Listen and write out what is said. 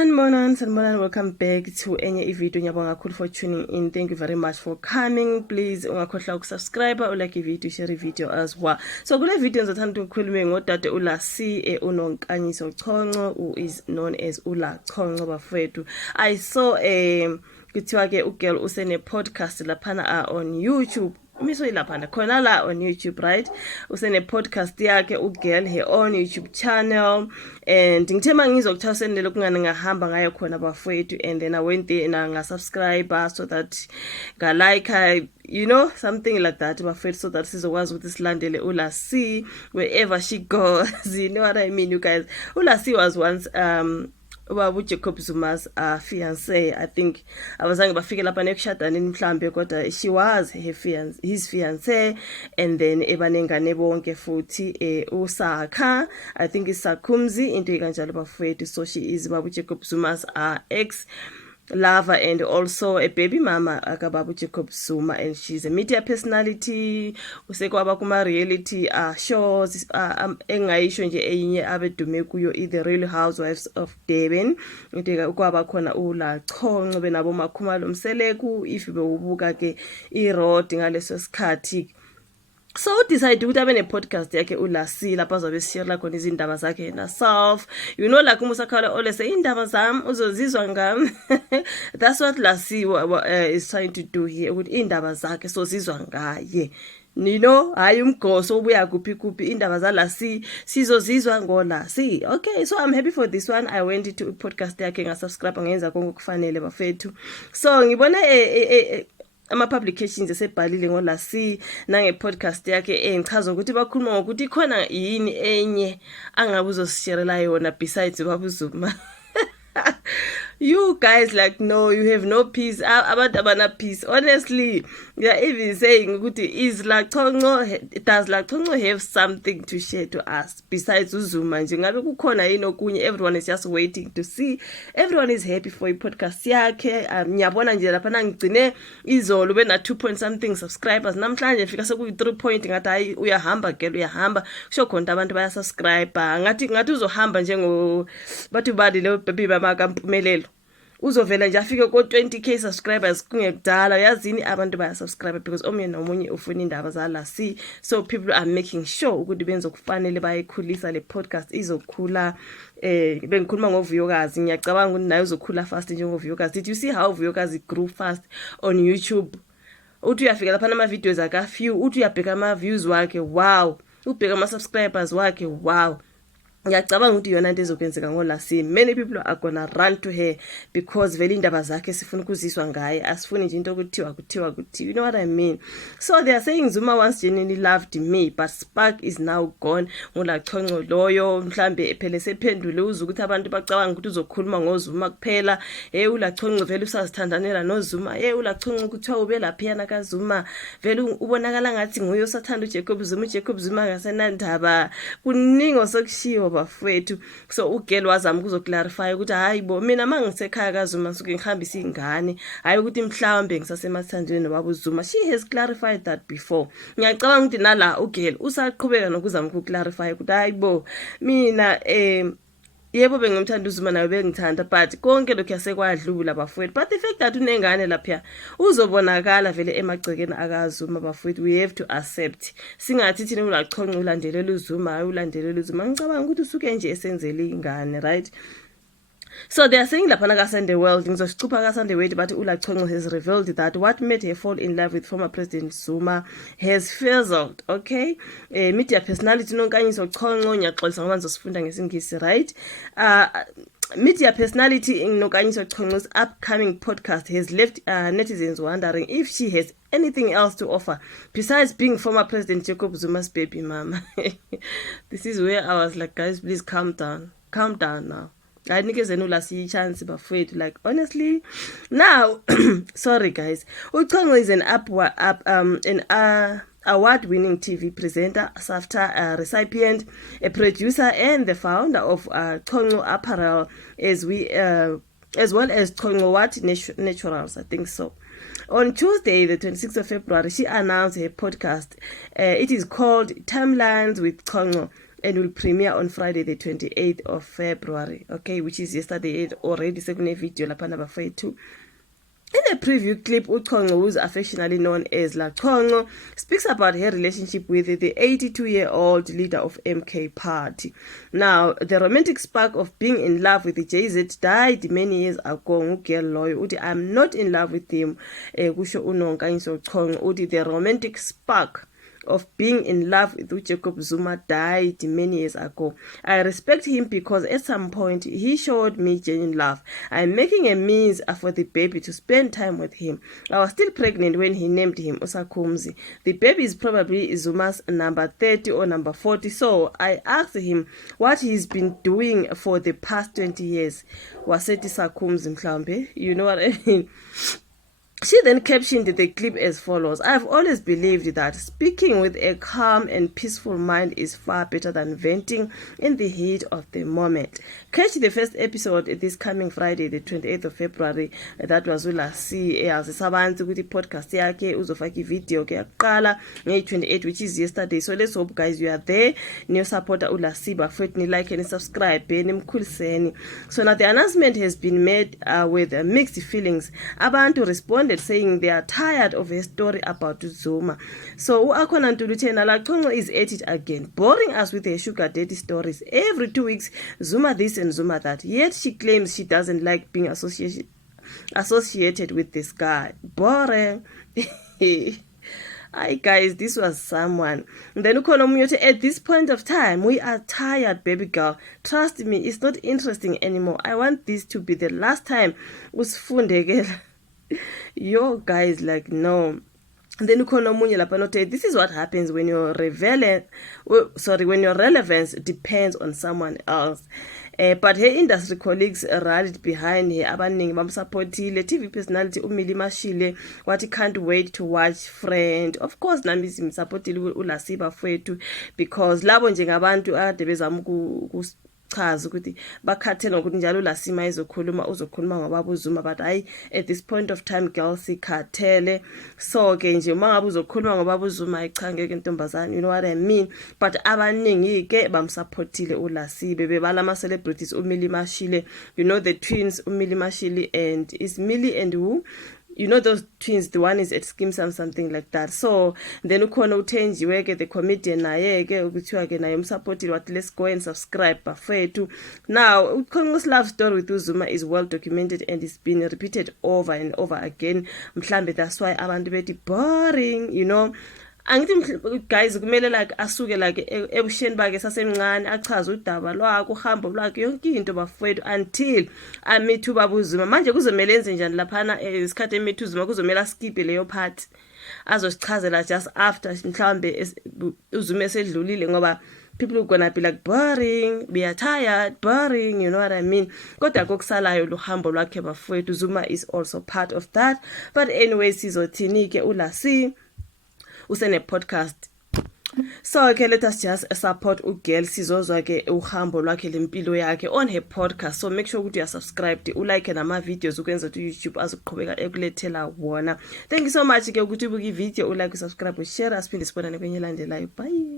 Sanbonan, welcome back to enye video. Ngiyabonga kakhulu for tuning in. Thank you very much for coming. Please ungakhohlwa ukusubscribe, ulike video, share video as well. So kule video ngizothanda ukukhuluma ngodade uLassie uNonkanyiso Chongco, who is known as Ula Chongco bafethu. I saw kuthiwa ke ugirl usene podcast laphana on YouTube. Miso ilaphana khona la on YouTube, right? Usene podcast yakhe ugirl her own YouTube channel, and ngithema ngizokuthatha sendele kungani ngahamba ngayo khona bafethu, and then I went there and nga subscribe so that ga like something like that bafethu, so that sizokwazi ukuthi silandele uLassie wherever she goes. You know what I mean, you guys? uLassie was once Jacob Zuma's fiancé. I think I was saying bafike lapha nekushadana mhlambe kodwa she was his fiancé, and then ebanengane bonke futhi uSakha, I think is Sakumzi into kanjalo bafethu. So she is Babu Jacob Zuma's ex lover and also a baby mama akaBabu Jacob Zuma, and she's a media personality. Usekwaba kuma reality shows engayisho nje enye abedume kuyo The Real Housewives of Durban. Ngideka ukwaba khona uLa Chongco benabo Makhumalo Mseleku if bewubuka ke iRoad ngaleso sikhathi. So decide ukuthi abe ne podcast yakhe uLassie lapha azobe share khona izindaba zakhe na self. You know, like umusakhala always say indaba zami uzozizwa ngami. That's what Lassie is trying to do here, with indaba zakhe sozizwa ngaye. You know, hayi umgoso obuya kuphi indaba zaLassie sizozizwa ngoLassie. Okay, so I'm happy for this one. I went to podcast yakhe ngasubscribe ngenza konke okufanele bafethu. So ngibona ama-publications esebhalile ngoLassie nange-podcast yakhe ngichaza ukuthi bakhuluma ngokuthi khona yini enye angabe uzosisharela yona besides Babu Zuma. You guys like, no, you have no peace. Abantu abana peace. Honestly, they are even saying does La Chongco have something to share to us besides uZuma nje? Ngabe kukhona yini okunye? Everyone is just waiting to see. Everyone is happy for i-podcast yakhe. Ngiyabona nje lapha ngigcine izolo bena 2 point something subscribers. Namhlanje fika sekuyi 3 point ngathi hayi uyahamba girl uyahamba. Kusho khona abantu baya subscribe. Ngathi uzohamba njengo bathu badi le baby mama kaMpumelelo. Uzovela nje afike ko 20k subscribers kungekudala. Yazini abantu baya subscribe because omunye nomunye ufuna indaba zaLassie. So people are making sure ukuthi benzokufanele bayikhulisa le podcast izokhula. Bengikhuluma ngoVuyokazi, ngiyacabanga ukuthi nayo uzokhula fast njengoVuyokazi. Did you see how Vuyokazi grew fast on YouTube? Uthi uyafika lapha nama videos aka few, uthi uyabheka ama views wakhe, wow. Ubheka ama subscribers wakhe, wow. Ngiyacabanga ukuthi yona into ezokwenzeka ngoLassie. Many people are gonna run to her because vele indaba zakhe sifuna ukuziswa ngaye, asifuni nje into ukuthiwa. You know what I mean? So they are saying Zuma once genuinely loved me, but spark is now gone. ngoLa Chongco loyo mhlambe phele sephendule uza ukuthi abantu bacabanga ukuthi uzokhuluma ngoZuma kuphela. uLa Chongco vele usazithandanela noZuma. uLa Chongco kuthiwa ube laphiyana kaZuma, vele ubonakala ngathi nguye osathanda uJacob Zuma akasenandaba. Kuningi osokushiwo bafethu. So ugirl wazama ukuzoclarify ukuthi hayibo mina mangisekhaya kaZuma ngisuke ngihambisa ingane, hayi ukuthi mhlawumbe ngisasemathandweni noBabu Zuma. She has clarified that before. Ngiyacabanga ukuthi nala ugirl usaqhubeka nokuzama ukuclarify ukuthi hayibo mina yebo bengimthanda uZuma nawe bengithanda, but konke lokho yasekwadlula bafethu. But the fact that unengane lapha uzobonakala vele emagcekeni akaZuma bafethu. We have to accept. Singathi thina uLa Chongco ulandelela uZuma, hayi ulandelela uZuma. Ngicabanga ukuthi usuke nje esenzele ingane, right? So they are saying laphana kaSunday World ngizosicupha kaSunday World but uLa Chongco has revealed that what made her fall in love with former President Zuma has fizzled. Okay, media personality uNonkanyiso Chongco, ngiyaxolisa ngoba ngizosifunda ngesingisi, right? Media personality uNonkanyiso Chongco's upcoming podcast has left netizens wondering if she has anything else to offer besides being former President Jacob Zuma's baby mama. This is where I was like, guys, please calm down now. I nikezeni uLassie chance bafethu, like honestly now. Sorry guys, uChongco is an award-winning TV presenter, SAFTA recipient, a producer, and the founder of Chongco Apparel, as well as Chongco What Naturals, I think so. On Tuesday, the 26th of February, she announced her podcast. It is called Timelines with Chongco. and will premiere on Friday the 28th of February, okay, which is yesterday already. Sekune video laphana bafethu. In a preview clip, uChongco, who is affectionately known as La Chongco, speaks about her relationship with the 82-year-old leader of MK Party. Now, the romantic spark of being in love with Jay-Z died many years ago. Girl loyo uthi I'm not in love with him. Kusho uNonkanyiso Chongco uthi the romantic spark of being in love with Jacob Zuma died many years ago. I respect him because at some point he showed me genuine love. I'm making a means for the baby to spend time with him. I was still pregnant when he named him Usakhumzi. The baby is probably Zuma's number 30 or number 40, so I asked him what he's been doing for the past 20 years. Wasethi Sakhumzi mhlambe, you know what I mean? She then captioned the clip as follows: I've always believed that speaking with a calm and peaceful mind is far better than venting in the heat of the moment. Catch the first episode this coming Friday, the 28th of February. That was uLassie eyazisa abantu ukuthi podcast yakhe uzofaka ivideo ke yaqala nge-28, which is yesterday. So let's hope guys you are there. New supporter uLassie bafethu ni like and subscribe nimkhuliseni. So now the announcement has been made with mixed feelings. Abantu responded saying they are tired of a story about Zuma. So uAkhona Ntuluthena La Chongco is at it again, boring us with her sugar daddy stories. Every 2 weeks, Zuma this and Zuma that. Yet she claims she doesn't like being associated with this guy. Boring. Hi guys, this was someone. Then at this point of time, we are tired, baby girl. Trust me, it's not interesting anymore. I want this to be the last time. Usifundekela. Yo guys, like no. Then this is what happens when your relevance depends on someone else. But her industry colleagues rallied behind her. Abaningi bamsupportile. TV personality uMillie Mashile wathi can't wait to watch Friend. Of course nami simsupportile uLassie bafethu because labo njengabantu ade bezama chaza ukuthi bakhathela ukuthi njalo uLassie uzokhuluma ngobaba uZuma, but hayi at this point of time girl sikhathele. So ke nje mangabe uzokhuluma ngobaba uZuma ayicha ngeke intombazane, you know what I mean. But abaningi ke bamsupportile uLassie, bebebala ama celebrities uMillie Mashile, you know the twins uMillie Mashile and is Millie and who, you know those twins, the one is at Skim something like that. So then ukhona uThenjiwe ke the comedian naye ke ukuthiwa ke naye umsupportile wathi let's go and subscribe bafethu. Now uChongco's love story with uZuma is well documented and it's been repeated over and over again. Mhlambe that's why abantu bethi boring, you know. Angithi guys kumele like asuke like ebusheni bakhe sasemncane achaza udaba lwakhe uhambo lwakhe yonke into bafethu until ameet ubaba uZuma. Manje kuzomela enze njani laphana isikhathi emeet uZuma, kuzomela skip leyo part azosichazela just after mhlambe uZuma esedlulile, ngoba people are gonna be like boring, we are tired, boring, you know what I mean. Kodwa kokusalayo luhambo lwakhe bafethu. Zuma is also part of that. But anyway, sizothini ke uLassie usene podcast. So okay, let us just support ugirl sizozwa ke uhambo lwakhe lempilo yakhe on her podcast. So make sure ukuthi you are subscribed, ulike nama videos ukwenza ukuthi YouTube azoqhubeka ekulethela wona. Thank you so much ke ukuthi ubuke video, ulike, subscribe, share, asiphinde sibonane kwenye landelayo. Bye.